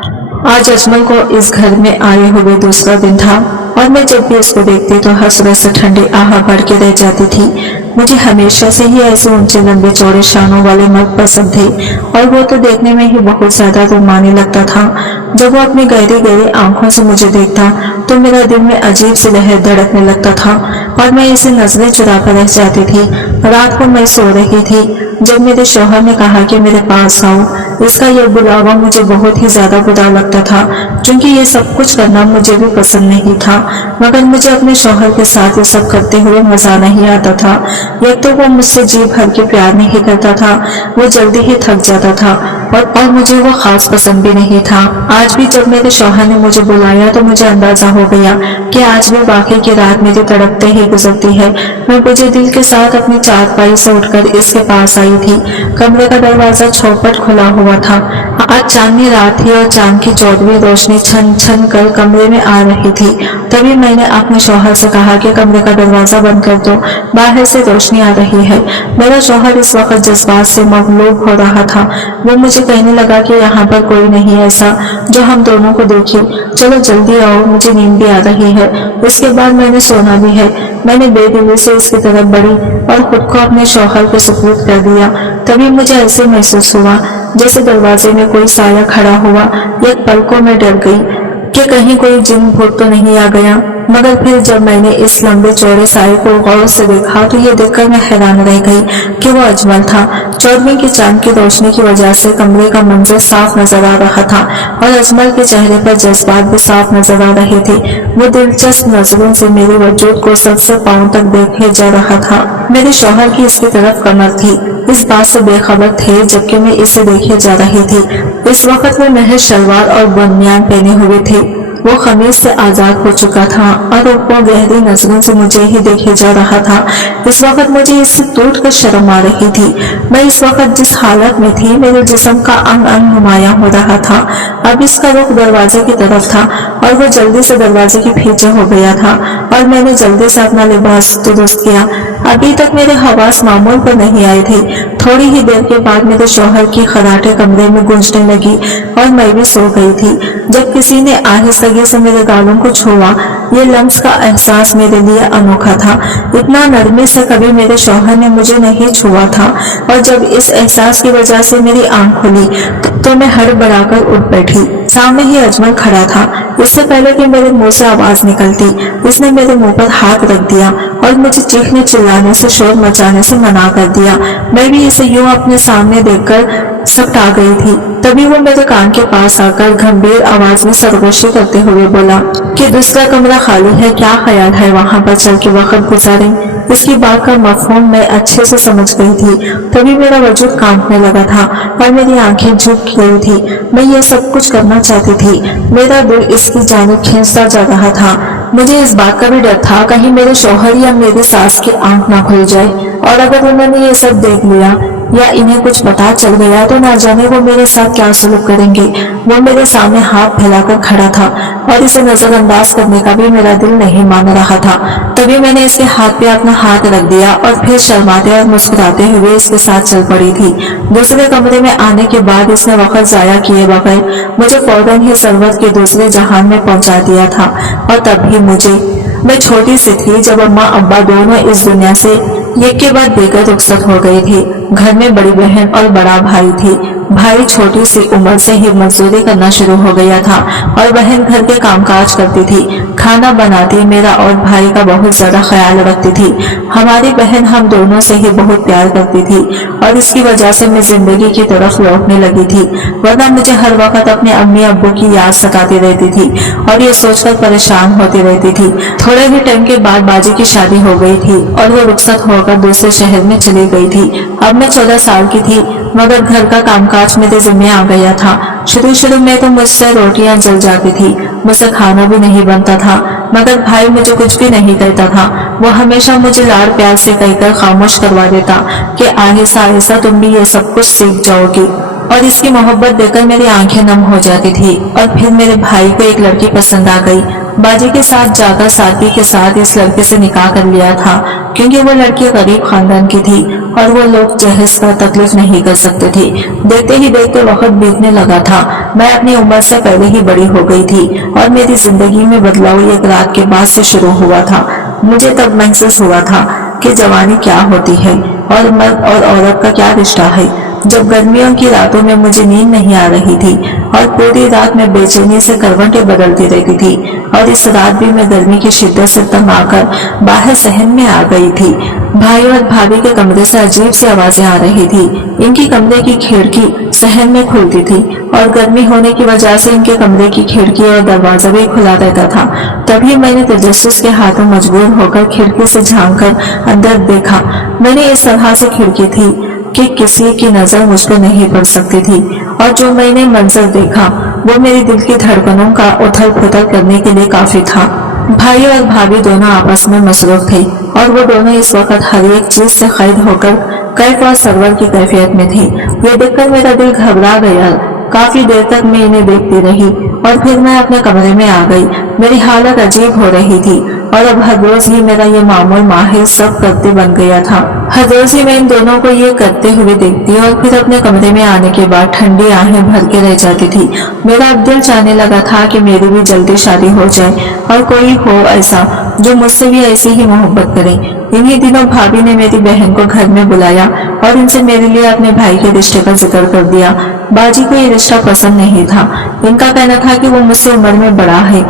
आज अजमल को इस घर में आए हुए दूसरा दिन था और मैं जब भी उसको देखती तो हर सुबह से ठंडी आह भर के रह जाती थी। मुझे हमेशा से ही ऐसे ऊंचे लंबे चौड़े शानों वाले मर्द पसंद थे और वो तो देखने में ही बहुत ज्यादा रोमानी लगता था। जब वो अपनी गहरी गहरी आंखों से मुझे देखता तो मेरा दिल में अजीब सी लहर धड़कने लगता था और मैं इसे नजरें चुरा कर रह जाती थी। रात को मैं सो रही थी जब मेरे शौहर ने कहा कि मेरे पास आओ। इसका यह बुलावा मुझे बहुत ही ज्यादा बुरा लगता था क्योंकि ये सब कुछ करना मुझे भी पसंद नहीं था, मगर मुझे अपने शौहर के साथ ये सब करते हुए मजा नहीं आता था। एक तो वो मुझसे जी भर के प्यार नहीं करता था, वो जल्दी ही थक जाता था और मुझे वो खास पसंद भी नहीं था। आज भी जब मेरे शौहर ने मुझे बुलाया तो मुझे अंदाजा हो गया कि आज भी वाकई की रात मेरी तड़पते ही गुजरती है। मैं बुझे दिल के साथ अपनी चारपाई से उठकर इसके पास आई थी। कमरे का दरवाजा चौपट खुला हुआ था। आज चांदनी रात थी और चांद की चौदहवीं रोशनी छन छन कर कमरे में आ रही थी। तभी मैंने अपने शौहर से कहा कि कमरे का दरवाजा बंद कर दो, बाहर से रोशनी आ रही है। मेरा शौहर इस वक्त जज्बात से मगलूब हो रहा था। वो मुझे कहने लगा कि यहाँ पर कोई नहीं ऐसा जो हम दोनों को देखे, चलो जल्दी आओ, मुझे नींद भी आ रही है। उसके बाद मैंने सोना भी है। मैंने बेदिली से इसकी तरफ बढ़ी और खुद को अपने शौहर के सुपुर्द कर दिया। तभी मुझे ऐसे महसूस हुआ जैसे दरवाजे में कोई साया खड़ा हुआ। एक पल को मैं डर गई कि कहीं कोई जिन भूत तो नहीं आ गया, मगर फिर जब मैंने इस लंबे चौड़े साए को गौर से देखा तो ये देखकर मैं हैरान रह गई कि वो अजमल था। चौदहवीं की चांद की रोशनी की वजह से कमरे का मंजर साफ नजर आ रहा था और अजमल के चेहरे पर जज्बात भी साफ नजर आ रहे थे। वो दिलचस्प नजरों से मेरे वजूद को सर से पांव तक देखे जा रहा था। मेरे शौहर की इसकी तरफ कमर थी, इस बात से बेखबर थे जबकि मैं इसे देखे जा रही थी। इस वक्त में महज शलवार और बनियान पहने हुए थे। वो खमीज से आजाद हो चुका था और वो गहरी नजरों से मुझे ही देखे जा रहा था। इस वक्त मुझे इससे टूट कर शर्म आ रही थी। मैं इस वक्त जिस हालत में थी मेरे जिस्म का अंग अंग नुमाया हो रहा था। अब इसका रुख दरवाजे की तरफ था और वो जल्दी से दरवाजे के पीछे हो गया था और मैंने जल्दी से अपना लिबास दुरुस्त किया। अभी तक मेरे हवास मामूल पर नहीं आए थे। थोड़ी ही देर के बाद मेरे शौहर की खराटे कमरे में गूंजने लगी और मैं भी सो गई थी। जब किसी ने आहिस्तगी से मेरे गालों को छुआ, ये लम्स का एहसास मेरे लिए अनोखा था। इतना नरमी से कभी मेरे शौहर ने मुझे नहीं छुआ था और जब इस एहसास की वजह से मेरी आंख खुली तो मैं हड़बड़ाकर उठ बैठी। सामने ही अजमल खड़ा था। इससे पहले कि मेरे मुंह से आवाज निकलती इसने मेरे मुंह पर हाथ रख दिया और मुझे चीखने चिल्लाने से शोर मचाने से मना कर दिया। मैं भी इसे यूं अपने सामने देखकर सकता गई थी। तभी वो मेरे कान के पास आकर गंभीर आवाज में सरगोशी करते हुए बोला कि दूसरा कमरा खाली है, क्या ख्याल है वहां पर चल के वक्त गुजारें। इसकी बात का मफहूम मैं अच्छे से समझ गई थी। तभी मेरा वजूद कांपने लगा था और मेरी आंखें झुक गई थी। मैं ये सब कुछ करना चाहती थी। मेरा दिल इसकी जानिब खींचता जा रहा था। मुझे इस बात का भी डर था कहीं मेरे शौहर या मेरी सास की आंख ना खुल जाए और अगर उन्होंने ये सब देख लिया या इन्हें कुछ पता चल गया तो ना जाने वो मेरे साथ क्या सलूक करेंगे। वो मेरे सामने हाथ फैलाकर खड़ा था और इसे नजरअंदाज करने का भी मेरा दिल नहीं मान रहा था। तभी मैंने इसके हाथ पे अपना हाथ रख दिया और फिर शर्माते और मुस्कुराते हुए इसके साथ चल पड़ी थी। दूसरे कमरे में आने के बाद इसने वक्त जाया किए बगैर मुझे फौरन ही सरवत के दूसरे जहान में पहुंचा दिया था। और तब भी मैं छोटी सी थी जब अम्मा अब्बा दोनों इस दुनिया से एक के बाद देकर रुखसत हो गई थी। घर में बड़ी बहन और बड़ा भाई थी। भाई छोटी सी उम्र से ही मजदूरी करना शुरू हो गया था और बहन घर के कामकाज करती थी, खाना बनाती, मेरा और भाई का बहुत ज्यादा ख्याल रखती थी। हमारी बहन हम दोनों से ही बहुत प्यार करती थी और इसकी वजह से मैं जिंदगी की तरफ लौटने लगी थी, वरना मुझे हर वक्त अपने अम्मी अब्बू की याद सताती रहती थी और ये सोचकर परेशान होती रहती थी। थोड़े ही टाइम के बाद बाजी की शादी हो गई थी और वो रुखसत होकर दूसरे शहर में चली गई थी। अब मैं 14 साल की थी, मगर घर का कामकाज मेरे जिम्मे आ गया था। शुरू में तो मुझसे रोटियां जल जाती थी, मुझसे खाना भी नहीं बनता था, मगर भाई मुझे कुछ भी नहीं कहता था। वो हमेशा मुझे लाड़ प्यार से कहकर खामोश करवा देता कि आहिस्ता आहिस्ता तुम भी ये सब कुछ सीख जाओगी। और इसकी मोहब्बत देखकर मेरी आंखें नम हो जाती थी। और फिर मेरे भाई को एक लड़की पसंद आ गई। बाजी के साथ जाकर साथी के साथ इस लड़के से निकाह कर लिया था, क्योंकि वो लड़की गरीब खानदान की थी और वो लोग जहेज का तकलीफ नहीं कर सकते थे। देखते ही देखते वक्त बीतने लगा था। मैं अपनी उम्र से पहले ही बड़ी हो गई थी और मेरी जिंदगी में बदलाव एक रात के बाद से शुरू हुआ था। मुझे तब महसूस हुआ था कि जवानी क्या होती है और मर्द और औरत का क्या रिश्ता है। जब गर्मियों की रातों में मुझे नींद नहीं आ रही थी और पूरी रात में बेचैनी से करवटें बदलती रहती थी, और इस रात भी मैं गर्मी की शिद्दत से तंग आकर बाहर सहन में आ गई थी। भाई और भाभी के कमरे से अजीब सी आवाजें आ रही थी। इनकी कमरे की खिड़की सहन में खुलती थी और गर्मी होने की वजह से इनके कमरे की खिड़की और दरवाजा भी खुला रहता था। तभी मैंने तजस्सुस के हाथों मजबूर होकर खिड़की से झांककर अंदर देखा। मैंने इस तरह से खिड़की थी कि किसी की नजर मुझ पर नहीं पड़ सकती थी, और जो मैंने मंजर देखा वो मेरे दिल की धड़कनों का उथल पुथल करने के लिए काफी था। भाई और भाभी दोनों आपस में मसरूफ थे और वो दोनों इस वक्त हर एक चीज से कैद होकर कैफ और सरवर की कैफियत में थे। ये देखकर मेरा दिल घबरा गया। काफी देर तक मैं इन्हें देखती रही और फिर मैं अपने कमरे में आ गई। मेरी हालत अजीब हो रही थी और अब हर रोज ही मेरा ये मामूल माहिर सब करते बन गया था। हर रोज ही मैं इन दोनों को ये करते हुए देखती और फिर अपने कमरे में आने के बाद ठंडी आहें भर के रह जाती थी। मेरा अब दिल चाहने लगा था कि मेरी भी जल्दी शादी हो जाए और कोई हो ऐसा जो मुझसे भी ऐसी ही मोहब्बत करे। इन्हीं दिनों भाभी ने मेरी बहन को घर में बुलाया और उनसे मेरे लिए अपने भाई के रिश्ते का जिक्र कर दिया। बाजी को ये रिश्ता पसंद नहीं था। इनका कहना था कि वो मुझसे उम्र में बड़ा है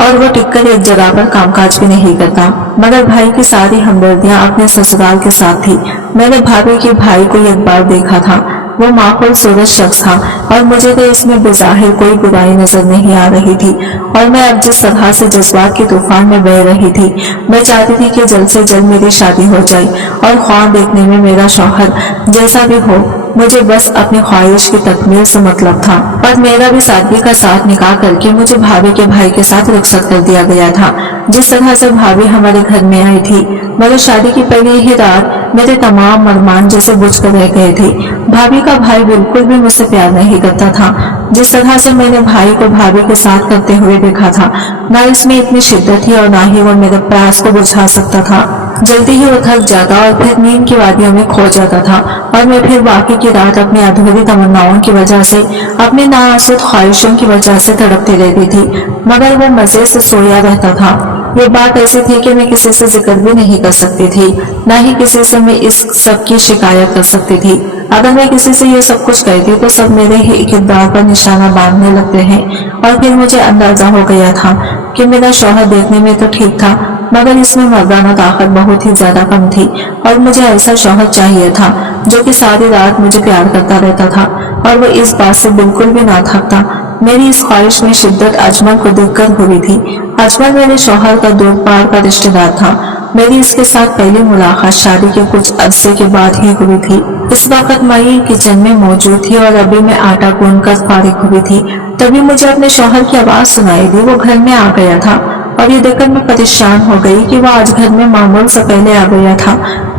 और वो टिककर एक जगह पर कामकाज भी नहीं करता, मगर भाई की सारी हमदर्दियां अपने ससुराल के साथ थी। मैंने भाभी के भाई को एक बार देखा था। वो माकूल सूरत शख्स था और मुझे तो इसमें बेज़ाहिर कोई बुराई नजर नहीं आ रही थी। और मैं अब जिस तरह से जज्बात के तूफान में बह रही थी, मैं चाहती थी कि जल्द से जल्द मेरी शादी हो जाए और ख्वाब देखने में मेरा शौहर जैसा भी हो, मुझे बस अपनी ख्वाहिश की तकमील से मतलब था। और मेरा भी सादगी का साथ निकाह करके मुझे भाभी के भाई के साथ रुखसत कर दिया गया था। जिस तरह से भाभी हमारे घर में आई थी, मगर शादी की पहली ही रात मेरे तमाम अरमान जैसे बुझ कर रह गए थे। भाभी का भाई बिल्कुल भी मुझसे प्यार नहीं करता था। जिस तरह से मैंने भाई को भाभी के साथ करते हुए देखा था, ना इसमें इतनी शिद्दत थी और ना ही वो मेरे प्यास को बुझा सकता था। जल्दी ही वो थक जाता और फिर नींद की वादियों में खो जाता था और मैं फिर बाकी की रात अपनी अधूरी तमन्नाओं की वजह से, अपनी नाआसुद ख्वाहिशों की वजह से तड़पती रहती थी, मगर वो मजे से सोया रहता था। ये बात ऐसी थी कि मैं किसी से जिक्र भी नहीं कर सकती थी, न ही किसी से मैं इस सब की शिकायत कर सकती थी। अगर मैं किसी से ये सब कुछ कहती तो सब मेरे ही किरदार पर निशाना बांधने लगते हैं। और फिर मुझे अंदाजा हो गया था कि मेरा शौहर देखने में तो ठीक था, मगर इसमें मर्दाना ताकत बहुत ही ज्यादा कम थी। और मुझे ऐसा शौहर चाहिए था जो कि सारी रात मुझे प्यार करता रहता था और वो इस बात से बिल्कुल भी ना थकता। मेरी इस ख्वाहिश में शिद्दत अजमल को देखकर हुई थी। अजमल मेरे शौहर का दूर पार का रिश्तेदार था। मेरी इसके साथ पहली मुलाकात शादी के कुछ अरसे के बाद ही हुई थी। इस वक्त मई किचन में मौजूद थी और अभी मैं आटा गूंद कर फारिग हुई थी। तभी मुझे अपने शौहर की आवाज सुनाई दी। वो घर में आ गया था और ये देखकर मैं परेशान हो गई कि वो आज घर में मामूल से पहले आ गया था।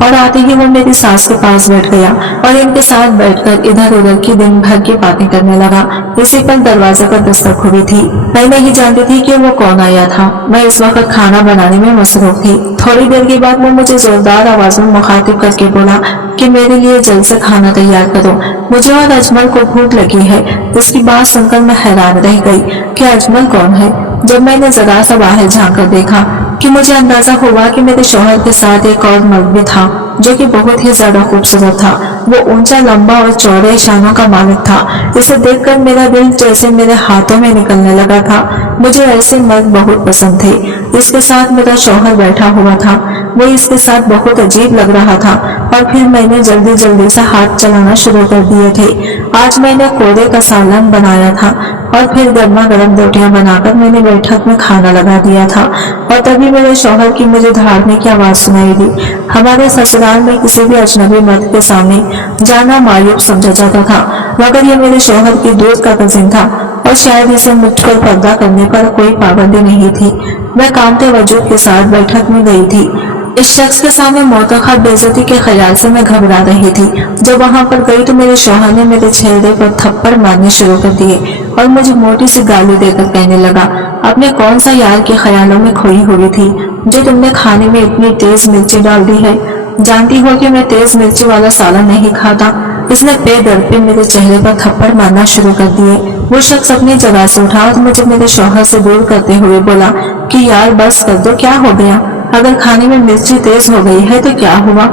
और आते ही वो मेरी सास के पास बैठ गया और इनके साथ बैठकर इधर उधर की दिन भर की बातें करने लगा। इसी पर दरवाजे पर दस्तक हुई थी। मैं नहीं जानती थी कि वो कौन आया था। मैं इस वक्त खाना बनाने में मसरूफ थी। थोड़ी देर के बाद वो मुझे जोरदार आवाज में मुखातिब करके बोला कि मेरे लिए जल्द से खाना तैयार करो, मुझे और अजमल को भूख लगी है। इसकी बात सुनकर मैं हैरान रह गई कि अजमल कौन है। जब मैंने जरा सा बाहर झांक कर देखा कि मुझे अंदाजा हुआ कि मेरे शौहर के साथ एक और मर्द भी था जो कि बहुत ही ज्यादा खूबसूरत था। वो ऊंचा, लंबा और चौड़े शानों का मालिक था। इसे देखकर मेरा दिल जैसे मेरे हाथों में निकलने लगा था। मुझे ऐसे मर्द बहुत पसंद थे। इसके साथ मेरा शौहर बैठा हुआ था, वो इसके साथ बहुत अजीब लग रहा था। और फिर मैंने जल्दी जल्दी से हाथ चलाना शुरू कर दिए थे। आज मैंने कोरे का सालन बनाया था और फिर गर्मा गर्म रोटियां बनाकर मैंने बैठक में खाना लगा दिया था। और तभी मेरे शौहर की मुझे धाड़ने की आवाज सुनाई दी। हमारे ससुराल में किसी भी अजनबी मर्द के सामने जाना मायूब समझा जाता था, मगर ये मेरे शौहर की दूध का कजिन था और शायद इसे मुझ पर पर्दा करने पर कोई पाबंदी नहीं थी। मैं कामते वजूद के साथ बैठक में गई थी। इस शख्स के सामने मौतखब बेइज्जती के ख्याल से मैं घबरा रही थी। जब वहां पर गई तो मेरे शौहर ने मेरे चेहरे पर थप्पड़ मारने शुरू कर दिए और मुझे मोटी सी गाली देकर कहने लगा, अपने कौन सा यार के ख्यालों में खोई हुई थी जो तुमने खाने में इतनी तेज मिर्ची डाल दी है। जानती हो कि मैं तेज मिर्ची वाला सालन नहीं खाता। इसने बेदर्द पे मेरे चेहरे पर थप्पड़ मारना शुरू कर दिए। वो शख्स अपनी जगह से उठा और मुझे मेरे शौहर से दूर करते हुए बोला कि यार बस कर दो, क्या हो गया? अगर खाने में मिर्ची तेज हो गई है तो क्या हुआ?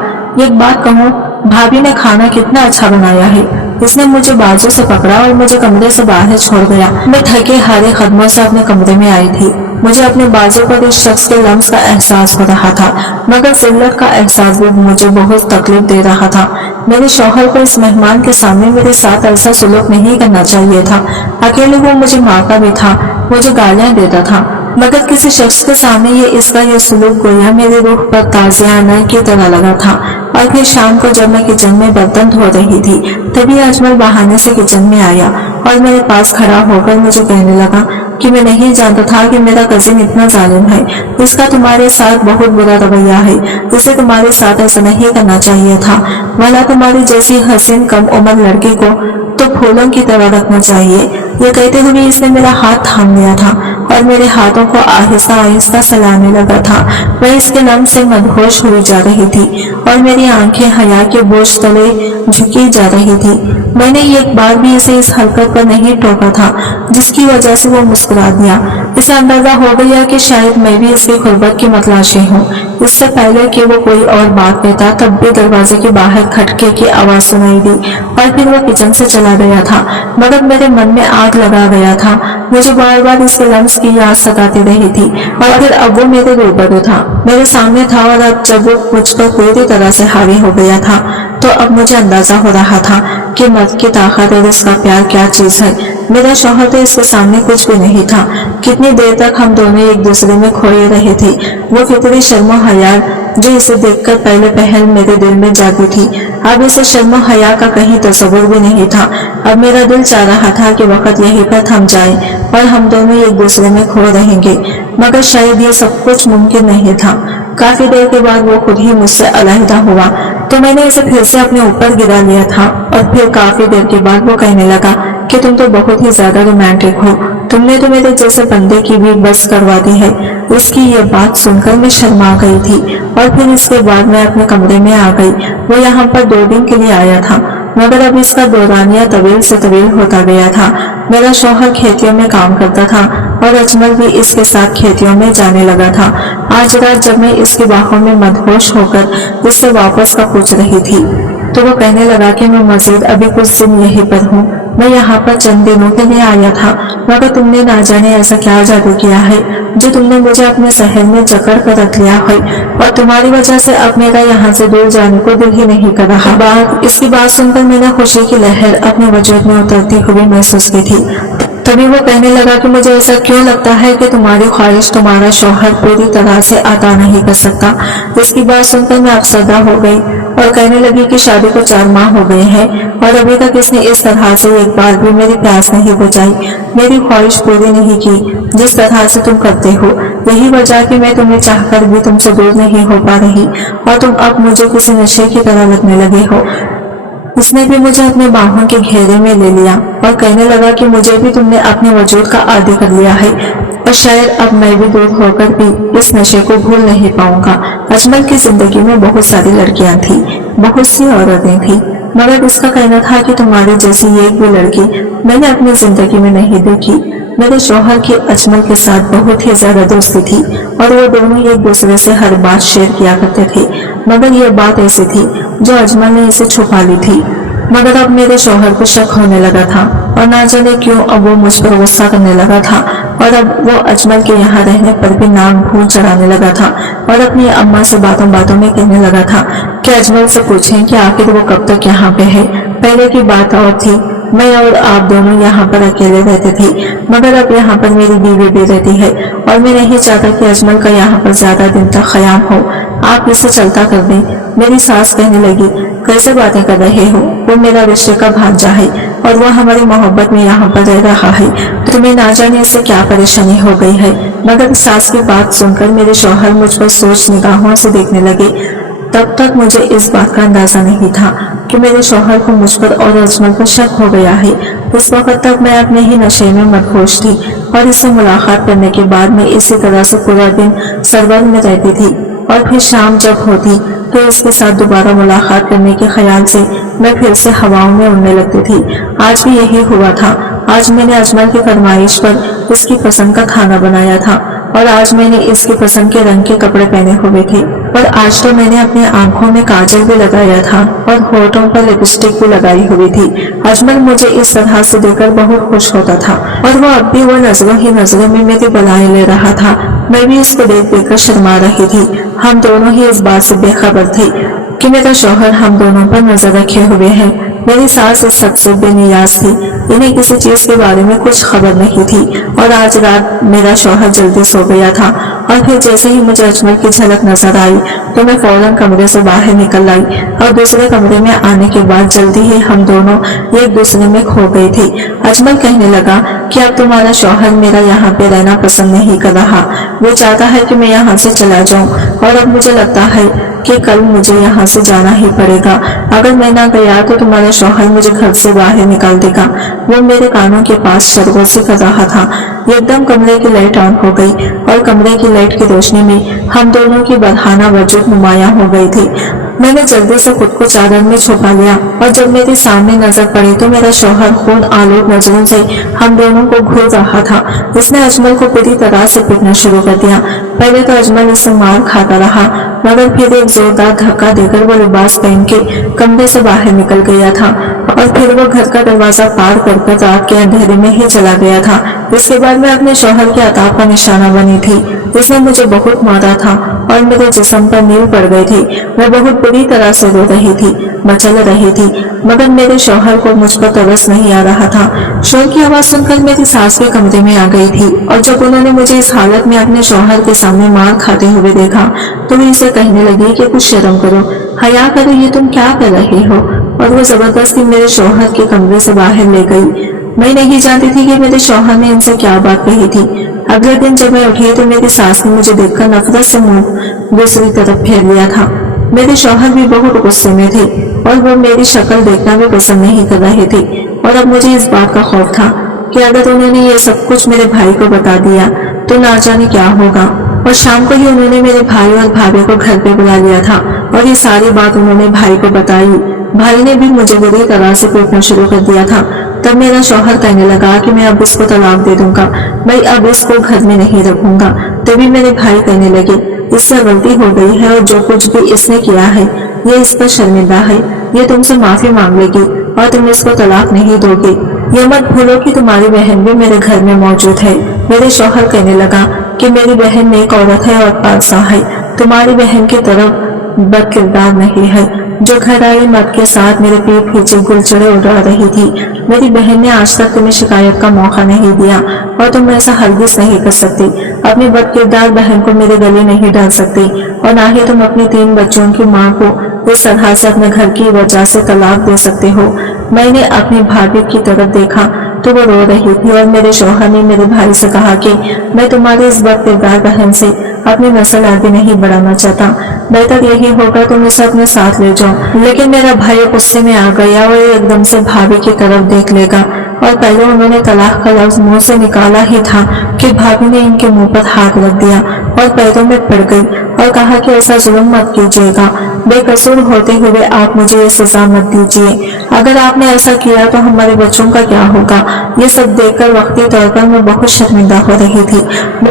एक बात कहूँ, भाभी ने खाना कितना अच्छा बनाया है। इसने मुझे बाजू से पकड़ा और मुझे कमरे से बाहर छोड़ गया। मैं थके हारे कदमों से अपने कमरे में आई थी। मुझे अपने बाजू पर इस शख्स के लम्स का एहसास हो रहा था, मगर जिल्लत का एहसास भी मुझे बहुत तकलीफ दे रहा था। मेरे शौहर को इस मेहमान के सामने मेरे साथ ऐसा सुलूक नहीं करना चाहिए था। अकेले वो मुझे मारता भी था, मुझे गालियां देता था, मगर किसी शख्स के सामने ये सुलूक गोया मेरे रूह पर ताज़ियाना की तरह लगा था। और फिर शाम को जब मैं किचन में बर्तन धो रही थी, तभी अजमल बहाने से किचन में आया और मेरे पास खड़ा होकर मुझे कहने लगा कि मैं नहीं जानता था कि मेरा कजिन इतना जालिम है। इसका तुम्हारे साथ बहुत बुरा रवैया है। इसे तुम्हारे साथ ऐसा नहीं करना चाहिए था। भला तुम्हारी जैसी हसीन कम उम्र लड़की को तो फूलों की तरह रखना चाहिए। ये कहते हुए इसने मेरा हाथ थाम लिया था और मेरे हाथों को आहिस्ता आहिस्ता सलाने लगा था। मैं इसके लम से मदहोश हुई जा रही थी और मेरी आंखें हया के बोझ तले झुकी जा रही थी। मैंने एक बार भी इसे इस हरकत पर नहीं टोका था, जिसकी वजह से वो मुस्कुरा दिया। इसे अंदाजा हो गया कि शायद मैं भी इसकी गुर्बत की मतलाशी हूँ। इससे पहले कि वो कोई और बात कहता, तब भी दरवाजे के बाहर खटके की आवाज सुनाई दी और फिर वो किचन से चला गया था। मगर मेरे मन में आग लगा गया था। मुझे बार बार इसके लम्स की याद सताती रही थी और फिर अब वो मेरे रूबरू था, मेरे सामने था। और अब जब वो मुझ पर पूरी तरह से हावी हो गया था, तो अब मुझे अंदाजा हो रहा था कि मर्द की ताकत और इसका प्यार क्या चीज है। मेरा शौहर तो इसके सामने कुछ भी नहीं था। कितनी देर तक हम दोनों एक दूसरे में खोए रहे थे। वो फितरी शर्मो हया जो इसे देखकर पहले पहल मेरे दिल में जागी थी, अब इसे शर्मो हया का कहीं तस्वुर भी नहीं था। अब मेरा दिल चाह रहा था कि वक्त यहीं पर थम जाए और हम दोनों एक दूसरे में खो रहेंगे, मगर शायद ये सब कुछ मुमकिन नहीं था। काफी देर के बाद वो खुद ही मुझसे अलहदा हुआ, तो मैंने इसे फिर से अपने ऊपर गिरा लिया था। और फिर काफी देर के बाद वो कहने लगा कि तुम तो बहुत ही ज्यादा रोमांटिक हो, तुमने तो मेरे जैसे बंदे की भी बस करवा दी है। उसकी ये बात सुनकर मैं शर्मा गई थी और फिर इसके बाद मैं अपने कमरे में आ गई। वो यहाँ पर 2 दिन के लिए आया था, मगर अब इसका दौरानिया तवील से तवील होता गया था। मेरा शौहर खेतियों में काम करता था और अजमल भी इसके साथ खेतियों में जाने लगा था। आज रात जब मैं इसकी बाहों में मदहोश होकर उससे वापस का पूछ रही थी, तो वो कहने लगा कि मैं मजीद अभी कुछ दिन यहीं पर हूँ। मैं यहाँ पर चंद दिनों के लिए आया था, मगर तुमने ना जाने ऐसा क्या जादू किया है जो तुमने मुझे अपने शहर में जकड़ कर रख लिया है, और तुम्हारी वजह से अब मेरा यहाँ से दूर जाने को दिल ही नहीं कर रहा। इसकी बात सुनकर मैंने खुशी की लहर अपने वजूद में उतरती हुई महसूस की थी। तभी वो कहने लगा कि मुझे ऐसा क्यों लगता है कि तुम्हारी ख्वाहिश तुम्हारा शौहर पूरी तरह से अता नहीं कर सकता। इसकी बात सुनकर मैं अफसरदा हो गई और कहने लगी कि शादी को 4 माह हो गए हैं और अभी तक इसने इस तरह से एक बार भी मेरी प्यास नहीं बुझाई, मेरी ख्वाहिश पूरी नहीं की जिस तरह से तुम करते हो। यही वजह कि मैं तुम्हें चाहकर भी तुमसे दूर नहीं हो पा रही और तुम अब मुझे किसी नशे की तरह लगने लगे हो। उसने भी मुझे अपने बाहों के घेरे में ले लिया और कहने लगा कि मुझे भी तुमने अपने वजूद का आदी कर लिया है और शायद अब मैं भी दूर होकर भी इस नशे को भूल नहीं पाऊंगा। अजमल की जिंदगी में बहुत सारी लड़कियां थी, बहुत सी औरतें थी, मगर उसका कहना था कि तुम्हारी जैसी एक भी लड़की मैंने अपनी जिंदगी में नहीं देखी। मेरे शौहर की अजमल के साथ बहुत ही ज्यादा दोस्ती थी और वो दोनों एक दूसरे से हर बात शेयर किया करते थे, मगर यह बात ऐसी थी जो अजमल ने इसे छुपा ली थी। मगर अब मेरे शौहर को शक होने लगा था और ना जाने क्यों अब वो मुझ पर गुस्सा करने लगा था और अब वो अजमल के यहाँ रहने पर भी नाम भूल चढ़ाने लगा था और अपनी अम्मा से बातों बातों में कहने लगा था कि अजमल से पूछें कि आखिर वो कब तक यहाँ पे है। पहले की बात और थी, मैं और आप दोनों यहाँ पर अकेले रहते थे, मगर अब यहाँ पर मेरी बीवी भी रहती है और मैं नहीं चाहता कि अजमल का यहाँ पर ज्यादा दिन तक ख्याम हो। आप इसे चलता कर दें। मेरी सास कहने लगी, कैसे बातें कर रहे हो, वो मेरा रिश्ते का भांजा है और वो हमारी मोहब्बत में यहाँ पर रह रहा है, तुम्हें ना जाने इससे क्या परेशानी हो गई है। मगर सास की बात सुनकर मेरे शौहर मुझ पर सोच निगाहों से देखने लगे। तब तक मुझे इस बात का अंदाजा नहीं था कि मेरे शौहर को मुझ पर और अजमल पर शक हो गया है। इस वक्त तक मैं अपने ही नशे में मदहोश थी और इससे मुलाकात करने के बाद मैं इसी तरह से पूरा दिन सरवर में रहती थी। और फिर शाम जब होती तो इसके साथ दोबारा मुलाकात करने के ख्याल से मैं फिर से हवाओं में उड़ने लगती थी। आज भी यही हुआ था। आज मैंने अजमल की फरमाइश पर इसकी पसंद का खाना बनाया था और आज मैंने इसकी पसंद के रंग के कपड़े पहने हुए थे और आज तो मैंने अपनी आंखों में काजल भी लगाया था और होठों पर लिपस्टिक भी लगाई हुई थी। अजमल मुझे इस तरह से देखकर बहुत खुश होता था और वो अब भी वो नजरों ही नजरों में मेरी बलाएं ले रहा था। मैं भी इसको देख देख कर शर्मा रही थी। हम दोनों ही इस बात से बेखबर थे कि मेरा शौहर हम दोनों पर नजर रखे हुए है। मेरी सास इस हद से बेनियाज थी, इन्हें किसी चीज के बारे में कुछ खबर नहीं थी और आज रात मेरा शौहर जल्दी सो गया था और फिर जैसे ही मुझे अजमल की झलक नजर आई तो मैं फौरन कमरे से बाहर निकल आई और दूसरे कमरे में आने के बाद जल्दी ही हम दोनों एक दूसरे में खो गए थे। अजमल कहने लगा कि अब तुम्हारा शौहर मेरा यहाँ पे रहना पसंद नहीं कर रहा, वो चाहता है कि मैं यहाँ से चला जाऊँ और अब मुझे लगता है कि कल मुझे यहाँ से जाना ही पड़ेगा। अगर मैं ना गया तो तुम्हारा शौहर मुझे घर से बाहर निकाल देगा। वो मेरे कानों के पास सरगोशी कर रहा था। एकदम कमरे की लाइट ऑन हो गई और कमरे की लाइट की रोशनी में हम दोनों की बरहाना वजूद नुमायां हो गई थी। मैंने जल्दी से खुद को चादर में छुपा लिया और जब मेरे सामने नजर पड़ी तो मेरा शौहर खून आलूद नजरों से हम दोनों को घूर रहा था। इसने अजमल को पूरी तरह से पीटना शुरू कर दिया। पहले तो अजमल इससे मार खाता रहा मगर फिर एक जोरदार धक्का देकर वो लिबास पहन के कमरे से बाहर निकल गया था और फिर वो घर का दरवाजा पार कर रात के अंधेरे में ही चला गया था। इसके बाद मैं अपने शौहर के अताब का निशाना बनी थी। इसने मुझे बहुत मारा था और मेरे जिस्म पर नील पड़ गई थी। मैं बहुत बुरी तरह से रो रही थी, मचल रही थी मगर मेरे शौहर को मुझ पर तरस नहीं आ रहा था। शोर की आवाज सुनकर मेरी सास के कमरे में आ गई थी और जब उन्होंने मुझे इस हालत में अपने शौहर के सामने मार खाते हुए देखा तो वो इसे कहने लगी कि कुछ शर्म करो, हया करो, ये तुम क्या कर रही हो। और वो जबरदस्ती मेरे शौहर के कमरे से बाहर ले गई। मैं नहीं जानती थी कि मेरे शौहर ने इनसे क्या बात कही थी। अगले दिन जब मैं उठी तो मेरी सास ने मुझे देखकर नफरत से मुंह दूसरी तरफ फेर लिया था। मेरे शौहर भी बहुत गुस्से में थे और वो मेरी शक्ल देखना भी पसंद नहीं कर रहे थे और अब मुझे इस बात का खौफ था कि अगर उन्होंने ये सब कुछ मेरे भाई को बता दिया तो ना जाने क्या होगा। और शाम को ही उन्होंने मेरे भाई और भाभी को घर पे बुला लिया था और ये सारी बात उन्होंने भाई को बताई। भाई ने भी मुझे बुरी तरह से पीटना शुरू कर दिया था। तब मेरा शौहर कहने लगा कि मैं अब इसको तलाक दे दूंगा, मैं अब इसको घर में नहीं रखूंगा। तभी मेरे भाई कहने लगे इससे गलती हो गई है और जो कुछ भी इसने किया है ये इस पर शर्मिंदा है, ये तुमसे माफी मांग लेगी और तुम इसको तलाक नहीं दोगे। ये मत भूलो कि तुम्हारी बहन भी मेरे घर में मौजूद है। मेरे शौहर कहने लगा कि मेरी बहन नेक औरत है और पाकसाह है, तुम्हारी बहन की तरफ बद किरदार नहीं है जो घर आई मर्द के साथ मेरे पीठ पीछे गुलचड़े उड़ा रही थी। मेरी बहन ने आज तक तुम्हें शिकायत का मौका नहीं दिया और तुम ऐसा हरगिज नहीं कर सकती। अपनी बद किरदार बहन को मेरे गले नहीं डाल सकती और ना ही तुम अपने 3 बच्चों की माँ को इस तरह से अपने घर की वजह से तलाक दे सकते हो। मैंने अपनी भाभी की तरफ देखा तो वो रो रही थी और मेरे शौहर ने मेरे भाई से कहा कि मैं तुम्हारी इस बद किरदार बहन से अपनी नस्ल आगे नहीं बढ़ाना चाहता, बेहतर यही होगा तुम इसे अपने साथ ले जाओ। लेकिन मेरा भाई गुस्से में आ गया और एकदम से भाभी की तरफ देख लेगा और पहले उन्होंने तलाक का लफ्ज मुंह से निकाला ही था कि भाभी ने इनके मुंह पर हाथ रख दिया और पैरों में पड़ गई और कहा कि ऐसा जुल्म मत कीजिएगा, बेकसूर होते हुए आप मुझे ये सजा मत दीजिए। अगर आपने ऐसा किया तो हमारे बच्चों का क्या होगा। ये सब देखकर वक्ती तौर पर मैं बहुत शर्मिंदा हो रही थी।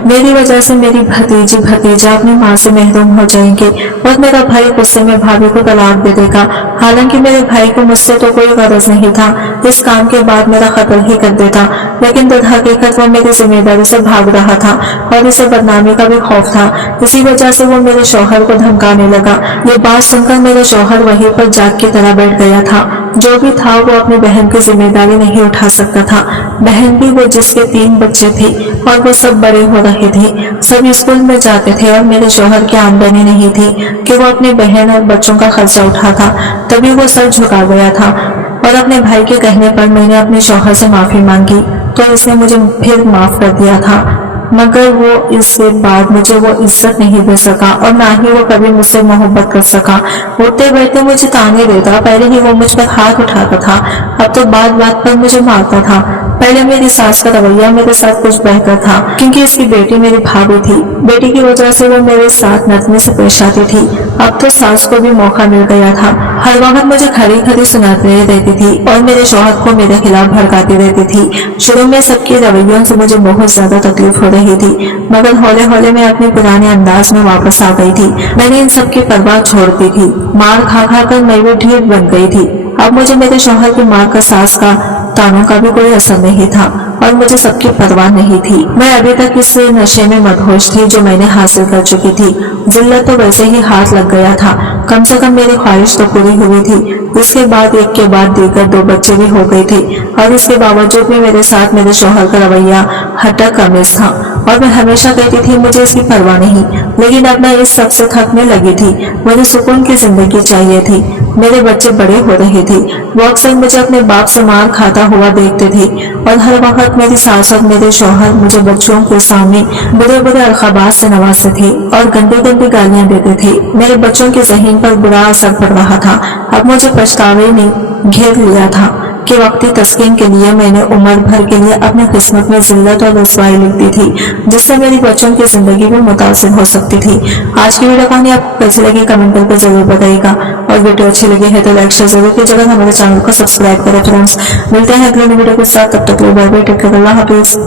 मेरी वजह से मेरी भतीजी भतीजा अपनी माँ से महरूम हो जाएंगे और मेरा भाई गुस्से में भाभी को तलाक दे देगा। हालांकि मेरे भाई को मुझसे तो कोई गरज नहीं था, इस काम के बाद मेरा कत्ल ही कर देता, लेकिन दरहकीकत वो मेरी जिम्मेदारी से भाग रहा था और इसे बदनामी का भी खौफ था। इसी वजह से वो मेरे शौहर को धमकाने लगा। ये बात सुनकर मेरा शौहर वहीं पर जाग की तरह बैठ गया था। जो भी था वो अपनी बहन की जिम्मेदारी नहीं उठा सकता था। बहन भी वो जिसके 3 बच्चे थे और वो सब बड़े हो रहे थे, सब स्कूल में जाते थे और मेरे शौहर की आमदनी नहीं थी कि वो अपनी बहन और बच्चों का खर्चा उठा था। तभी वो सर झुका गया था और अपने भाई के कहने पर मैंने अपने शौहर से माफी मांगी तो इसने मुझे फिर माफ कर दिया था, मगर वो इसके बाद मुझे वो इज्जत नहीं दे सका और ना ही वो कभी मुझसे मोहब्बत कर सका। उठते बैठते मुझे ताने देता, पहले ही वो मुझ पर हाथ उठाता था, अब तो बात बात पर मुझे मारता था। पहले मेरी सास का रवैया मेरे साथ कुछ बेहतर था, क्योंकि इसकी बेटी मेरी भाभी थी। बेटी की वजह से वो मेरे साथ नरमी से पेश आती थी। अब तो सास को भी मौका मिल गया था। हर वक्त मुझे खरी खरी सुनाते रहती थी और मेरे शौहर को मेरे खिलाफ भड़काती रहती थी। शुरू में सबके रवैयों से मुझे बहुत ज्यादा तकलीफ हो रही थी, मगर हौले हौले मैं अपने पुराने अंदाज में वापस आ गई थी। मैंने इन सब की परवाह छोड़ दी थी। मार खा खा कर मैं भी ढीठ बन गई थी। अब मुझे मेरे शौहर की मार का, सास का, तानों का भी कोई असर नहीं था और मुझे सबकी परवाह नहीं थी। मैं अभी तक इस नशे में मदहोश थी जो मैंने हासिल कर चुकी थी। जिल्लत तो वैसे ही हाथ लग गया था। कम से कम मेरी ख्वाहिश तो पूरी हुई थी। इसके बाद एक के बाद देकर 2 बच्चे भी हो गए थे और इसके बावजूद भी मेरे साथ मेरे शौहर का रवैया हट्टा कमीज था और मैं हमेशा कहती थी मुझे इसकी परवाह नहीं। लेकिन अब मैं इस सब से थकने लगी थी। मुझे सुकून की जिंदगी चाहिए थी। मेरे बच्चे बड़े हो रहे थे। वो अक्सर मुझे अपने बाप से मार खाता हुआ देखते थे और हर वक्त मेरी सास और मेरे शौहर मुझे बच्चों के सामने बुरे बुरे अलखाबात से नवाजते थे और गंदी गंदी गालियां देते थे। मेरे बच्चों के ज़हीन पर बुरा असर पड़ रहा था। अब मुझे पछतावे ने घेर लिया था कि वक्ती तस्कीन के लिए मैंने उम्र भर के लिए अपनी किस्मत में जिल्लत और रसवाई लिख दी थी, जिससे मेरी बच्चों की जिंदगी भी मुतासिर हो सकती थी। आज की वीडियो कहानी आपको कैसी लगी कमेंट करके जरूर बताइएगा और वीडियो अच्छी लगी है तो लाइक शेयर जरूर कीजिएगा। हमारे चैनल को सब्सक्राइब करें फ्रेंड्स। मिलते हैं अगले वीडियो के साथ, तब तक बाय बाय, टेक केयर, अल्लाह हाफिज।